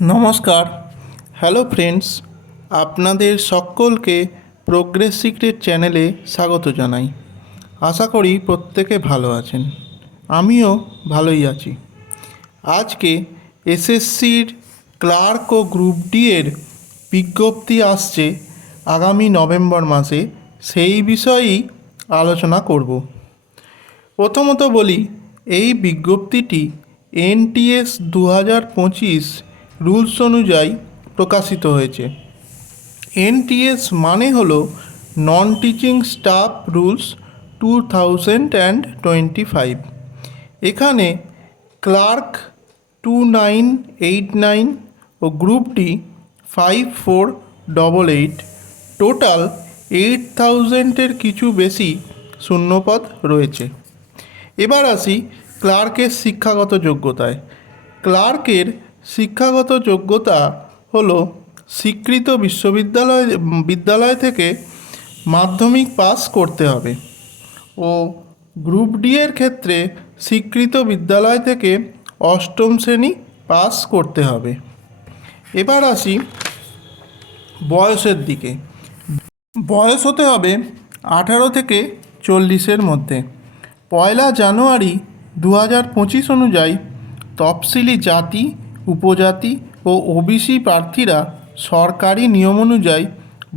নমস্কার। Hello friends, আপনাদের সকলকে প্রোগ্রেস সিক্রেট চ্যানেলে স্বাগত জানাই। আশা করি প্রত্যেকে ভালো আছেন, আমিও ভালোই আছি। আজকে এসএসসির ক্লার্ক ও গ্রুপ ডি এর বিজ্ঞপ্তি আসছে আগামী নভেম্বর মাসে, সেই বিষয়েই আলোচনা করব। প্রথমত বলি, এই বিজ্ঞপ্তিটি এনটিএস 2025 রুলস অনুযায়ী প্রকাশিত হয়েছে। এনটিএস মানে হলো নন টিচিং স্টাফ রুলস 2025। এখানে ক্লার্ক 2989 ও গ্রুপ ডি 5488, টোটাল 8000-এর কিছু বেশি শূন্যপদ রয়েছে। এবার আসি ক্লার্কের শিক্ষাগত যোগ্যতায়। ক্লার্কের শিক্ষাগত যোগ্যতা হলো স্বীকৃত বিদ্যালয় থেকে মাধ্যমিক পাস করতে হবে ও গ্রুপ ডি এর ক্ষেত্রে স্বীকৃত বিদ্যালয় থেকে অষ্টম শ্রেণী পাস করতে হবে। এবার আসি বয়সের দিকে। বয়স হতে হবে 18 থেকে 40-এর মধ্যে। 1 জানুয়ারি 2025 অনুযায়ী তফসিলি জাতি, উপজাতি ও ওবিসি প্রার্থীরা সরকারি নিয়ম অনুযায়ী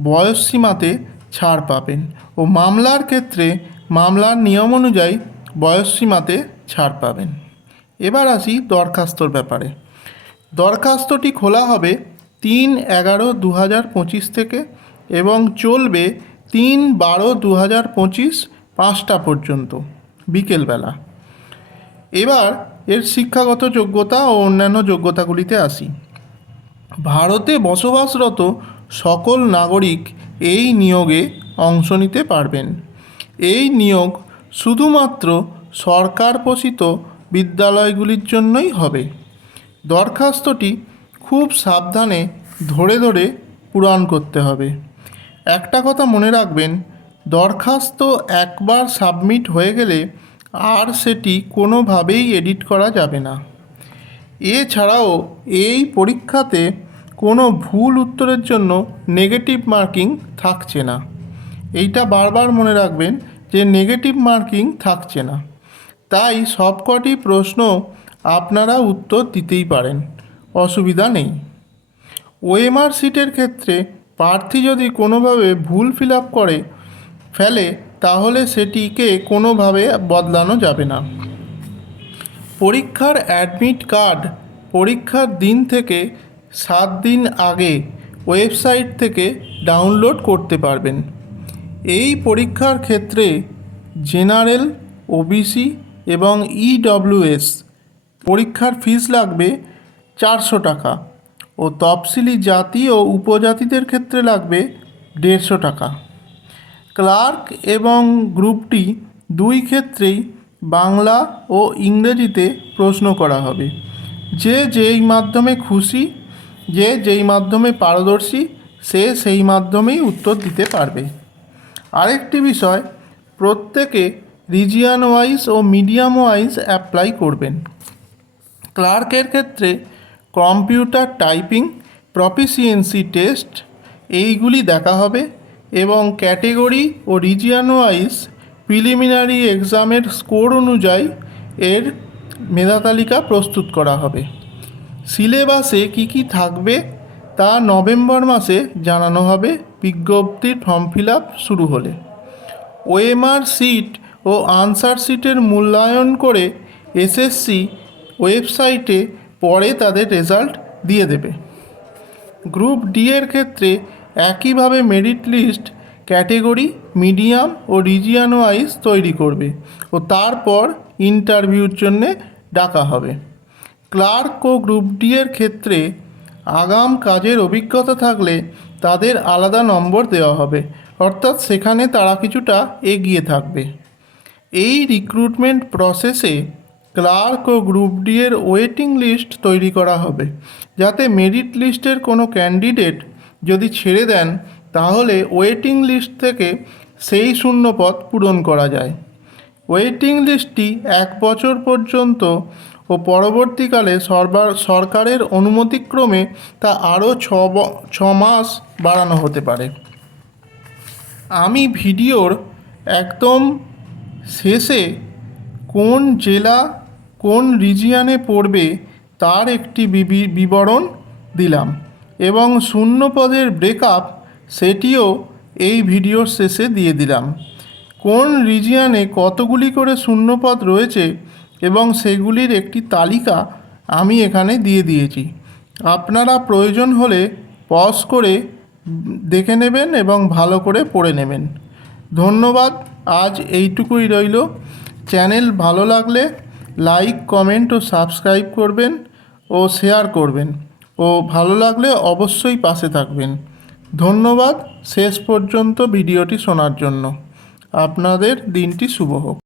বয়সসীমাতে ছাড় পাবেন ও মামলার ক্ষেত্রে মামলার নিয়ম অনুযায়ী বয়সসীমাতে ছাড় পাবেন। এবার আসি দরখাস্তর ব্যাপারে। দরখাস্তটি খোলা হবে 3/11/2025 থেকে এবং চলবে 3/12/2025 5টা পর্যন্ত বিকেলবেলা। এবার এর শিক্ষাগত যোগ্যতা ও অন্যান্য যোগ্যতাগুলিতে আসি। ভারতে বসবাসরত সকল নাগরিক এই নিয়োগে অংশ নিতে পারবেন। এই নিয়োগ শুধুমাত্র সরকার পোষিত বিদ্যালয়গুলির জন্যই হবে। দরখাস্তটি খুব সাবধানে ধরে ধরে পূরণ করতে হবে। একটা কথা মনে রাখবেন, দরখাস্ত একবার সাবমিট হয়ে গেলে আর সেটি কোনোভাবেই এডিট করা যাবে না। এছাড়াও এই পরীক্ষাতে কোনো ভুল উত্তরের জন্য নেগেটিভ মার্কিং থাকছে না। এইটা বারবার মনে রাখবেন যে নেগেটিভ মার্কিং থাকছে না। তাই সবকটি প্রশ্ন আপনারা উত্তর দিতেই পারেন, অসুবিধা নেই। ওএমআর সিটের ক্ষেত্রে প্রার্থী যদি কোনোভাবে ভুল ফিল আপ করে ফেলে তাহলে সেটিকে কোনোভাবে বদলানো যাবে না। পরীক্ষার অ্যাডমিট কার্ড পরীক্ষার দিন থেকে 7 দিন আগে ওয়েবসাইট থেকে ডাউনলোড করতে পারবেন। এই পরীক্ষার ক্ষেত্রে জেনারেল, ওবিসি এবং ইডব্লিউএস পরীক্ষার ফিস লাগবে 400 টাকা ও তফসিলি জাতি ও উপজাতিদের ক্ষেত্রে লাগবে 150 টাকা। ক্লার্ক এবং গ্রুপ ডি দুই ক্ষেত্রেই বাংলা ও ইংরেজিতে প্রশ্ন করা হবে। যে যেই মাধ্যমে খুশি, যে যেই মাধ্যমে পারদর্শী, সে সেই মাধ্যমেই উত্তর দিতে পারবে। আরেকটি বিষয়, প্রত্যেকে রিজিয়ন ওয়াইজ ও মিডিয়াম ওয়াইজ অ্যাপ্লাই করবেন। ক্লার্কের ক্ষেত্রে কম্পিউটার টাইপিং প্রফিসিয়েন্সি টেস্ট এইগুলি দেখা হবে এবং ক্যাটেগরি ও রিজিয়ন ওয়াইজ প্রিলিমিনারি এক্সামের স্কোর অনুযায়ী এর মেধা তালিকা প্রস্তুত করা হবে। সিলেবাসে কী কী থাকবে তা নভেম্বর মাসে জানানো হবে বিজ্ঞপ্তির ফর্ম ফিল আপ শুরু হলে। ওএমআর সিট ও আনসার সিটের মূল্যায়ন করে এসএসসি ওয়েবসাইটে পরে তাদের রেজাল্ট দিয়ে দেবে। গ্রুপ ডি এর ক্ষেত্রে একইভাবে মেরিট লিস্ট ক্যাটেগরি, মিডিয়াম ও রিজিয়ন ওয়াইজ তৈরি করবে ও তারপর ইন্টারভিউর জন্যে ডাকা হবে। ক্লার্ক ও গ্রুপ ডি এর ক্ষেত্রে আগাম কাজের অভিজ্ঞতা থাকলে তাদের আলাদা নম্বর দেওয়া হবে, অর্থাৎ সেখানে তারা কিছুটা এগিয়ে থাকবে। এই রিক্রুটমেন্ট প্রসেসে ক্লার্ক ও গ্রুপ ডি এর ওয়েটিং লিস্ট তৈরি করা হবে, যাতে মেরিট লিস্টের কোনো ক্যান্ডিডেট যদি ছেড়ে দেন তাহলে ওয়েটিং লিস্ট থেকে সেই শূন্যপদ পূরণ করা যায়। ওয়েটিং লিস্টটি 1 বছর পর্যন্ত ও ও পরবর্তীকালে সরকারের অনুমতিক্রমে তা আরও 6 মাস বাড়ানো হতে পারে। আমি ভিডিওর একদম শেষে কোন জেলা কোন রিজিয়নে পড়বে তার একটি বিবরণ দিলাম এবং শূন্য পদের ব্রেকআপ সেটিও এই ভিডিওর শেষে দিয়ে দিলাম। কোন রিজিয়নে কতগুলি করে শূন্যপদ রয়েছে এবং সেগুলির একটি তালিকা আমি এখানে দিয়ে দিয়েছি। আপনারা প্রয়োজন হলে পজ করে দেখে নেবেন এবং ভালো করে পড়ে নেবেন। ধন্যবাদ, আজ এইটুকুই রইল। চ্যানেল ভালো লাগলে লাইক, কমেন্ট ও সাবস্ক্রাইব করবেন ও শেয়ার করবেন ও ভালো লাগলে অবশ্যই পাশে থাকবেন। ধন্যবাদ শেষ পর্যন্ত ভিডিওটি শোনার জন্য। আপনাদের দিনটি শুভ হোক।